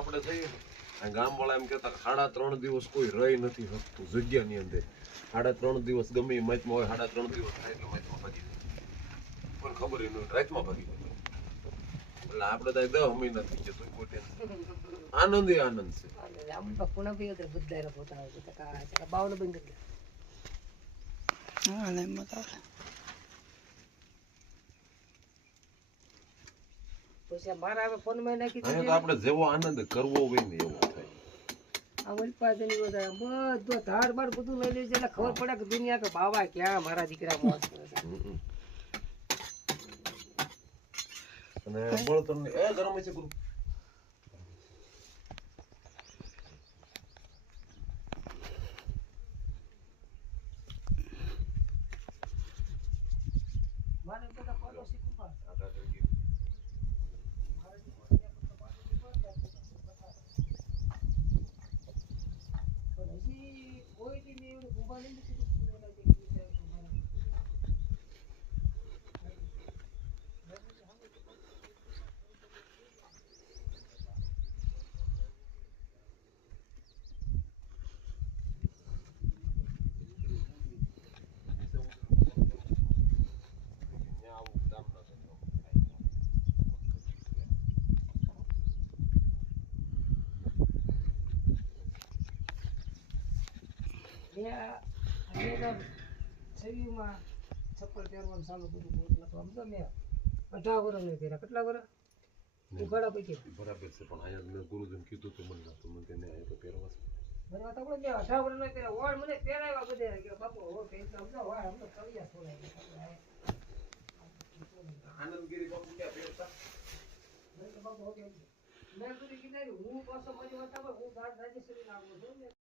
આપણે થઈએ ગામ વાળા એમ કેતા 3.5 દિવસ કોઈ રહી નથી શકતું જગ્યાની અંદર 3.5 દિવસ ગમે એ મેચમાં હોય 3.5 દિવસ થાય એટલે મેચમાં ભાગી જાય પણ ખબર નહીં રાતમાં ભાગી જાય એટલે આપણે તો 10 મહિના થઈ ગયા તો કોઈ ટેન્શન આનંદ એ આનંદ છે આમ પુના ભી ઉધર બુદ્ધારા પોતા હોય તો કા બાવન બંધ કરી હા ને મત પછી મારા હવે ફોન માં નાખી દીધું તો આપણે જેવો આનંદ કરવો હોય ને એવો થાય આ ઉલપાદની બધા બધો ધાર બાર બધું લઈ લેજે એટલે ખબર પડે કે દુનિયા કે બાવા ક્યાં મારા દીકરા મોજ કરે છે અને બળતણ ને એ ગરમ છે ગુરુ મારે બધા ફોટો શીખવું ચપ્પલ પહેરવાનું ચાલુ કર્યું સમજો મેં 18 વર્ષ નહીં પહેર્યા કેટલા વર્ષ ઉઘાડા પૈકી બરાબર છે પણ અહીંયા મેં ગુરુજીને કીધું તો મને તો મને તેને આ તો પહેરવા મને વાત આપણે 18 વર્ષ નહીં પહેર્યા ઓળ મને પહેરાવ્યા બધે કે બાપુ હો કે સમજો ઓળ અમને તળિયા છોડાય આનંદગીરી બાપુ ક્યાં પહેરતા બાપુ હો કે મેં કીધું હું પાછો મારી વાત હું રાજેશ્વરી ના આવું છું